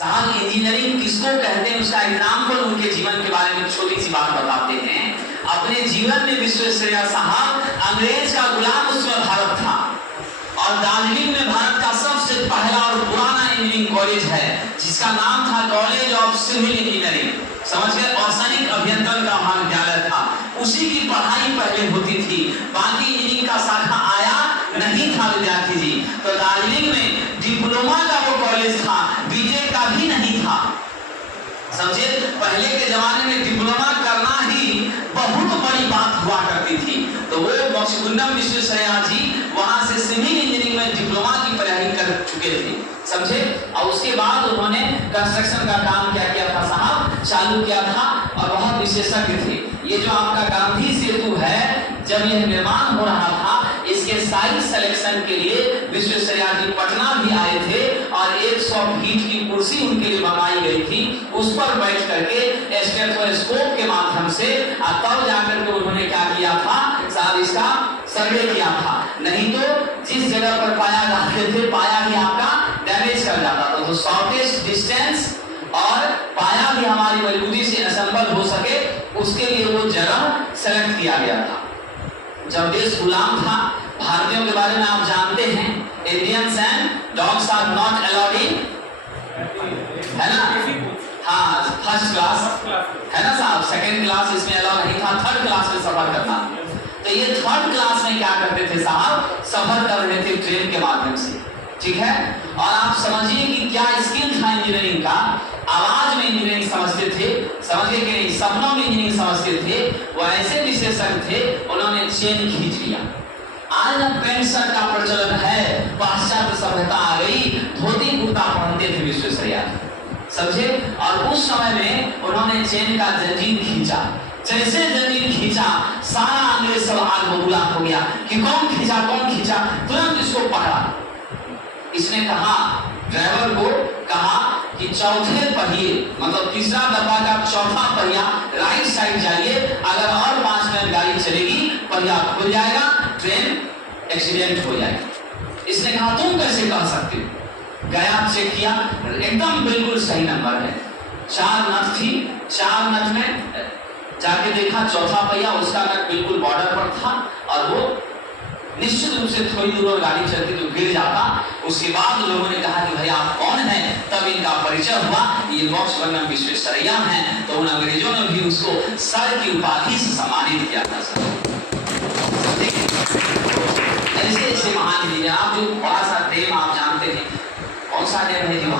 साहब इंजीनियरिंग किसको कहते हैं उसका एग्जाम्पल उनके जीवन के बारे में छोटी सी बात बताते हैं। अपने जीवन में विश्वेश्वरैया साहब अंग्रेज का गुलाम उस वक्त भारत था और दार्जिलिंग में भारत का सबसे पहला और पुराना इंजीनियरिंग कॉलेज है जिसका नाम था कॉलेज ऑफ सिविल इंजीनियरिंग, समझ गए, और सैनिक अभियंत्रण का महाविद्यालय था। उसी की पढ़ाई पहले होती थी, बाकी इंजीनियरिंग का शाखा आया नहीं था विद्यार्थी जी। तो दार्जिलिंग में डिप्लोमा का वो कॉलेज था, बीटेक का भी नहीं था। समझे, पहले के जमाने में डिप्लोमा करना ही बहुत बड़ी बात हुआ करती थी। तो वो मोक्षगुंडम विश्वेश्वरैया जी वहां से सिविल इंजीनियरिंग में डिप्लोमा की पढ़ाई कर चुके थे, समझे। और उसके बाद उन्होंने कंस्ट्रक्शन का काम क्या किया था साहब, चालू किया था और बहुत विशेषज्ञ थे। ये जो आपका गांधी सेतु है, जब यह निर्माण हो रहा था, इसके साइट सिलेक्शन के लिए विश्वेश्वरैया जी पटना भी आए थे और 100 फीट की कुर्सी उनके लिए बनाई गई थी। उस पर बैठ करके स्टेथोस्कोप के माध्यम से तब जाकर के उन्होंने क्या किया था साहब, इसका सर्वे किया था। नहीं तो जिस जगह पर पाया जाते थे पाया भी आपका डैमेज कर जाता था। तो शॉर्टेस्ट डिस्टेंस और पाया भी हमारी मजबूती से असेंबल हो सके उसके लिए वो जगह सेलेक्ट किया गया था। जब देश गुलाम था, भारतीयों के बारे में आप जानते हैं, Indians and dogs are not allowed in, है ना, हाँ, फर्स्ट क्लास है ना साहब, सेकंड क्लास इसमें अलाउ नहीं था, थर्ड क्लास में सफर करना। तो ये थर्ड क्लास में क्या करते थे साहब, सफर कर रहे थे ट्रेन के माध्यम से, ठीक है। और आप समझिए कि क्या स्किल था इंजीनियरिंग का, आवाज में इंजीनियरिंग समझते थे, समझिए कि नहीं, सपनों में इंजीनियरिंग समझते थे। वो ऐसे विशेषज्ञ थे, उन्होंने चेन खींच लिया। आज ना पैंट शर्ट का प्रचलन है, पाश्चात्य सभ्यता आ गई, धोती कुर्ता पहनते थे विश्वेश्वरैया, समझे। और उस समय में उन्होंने चेन का जंजीर खींचा। जैसे जंजीर खींचा, सारा अंग्रेज सब आग बबूला हो गया कि कौन खींचा, तुरंत इसको पकड़ा। इसने कहा, ड्राइवर को कहा कि चौथे पहिए मतलब तीसरा डब्बा का चौथा पहिया राइट साइड जाइए, अगर और 5 मिनट गाड़ी चलेगी पहिया खुल जाएगा, ट्रेन एक्सीडेंट हो जाएगा। इसने कहा तुम कैसे कह सकते हो, गया चेक किया, एकदम बिल्कुल सही नंबर है। 4 नट थी, 4 नट में जाके देखा चौथा पहिया उसका नट बिल्कुल बॉर्डर पर था और वो निश्चित रूप से थोड़ी दूर और गाड़ी चलती तो गिर जाता। उसके बाद लोगों ने कहा कि भाई आप कौन हैं, तब इनका परिचय हुआ, ये मोक्षगुंडम विश्वेश्वरैया हैं। तो उन अंग्रेजों ने भी उसको सर की उपाधि से सम्मानित किया था। ऐसे ऐसे महान जी, आप जो बड़ा सा डेम आप जानते हैं, कौन सा डेम है जी वहां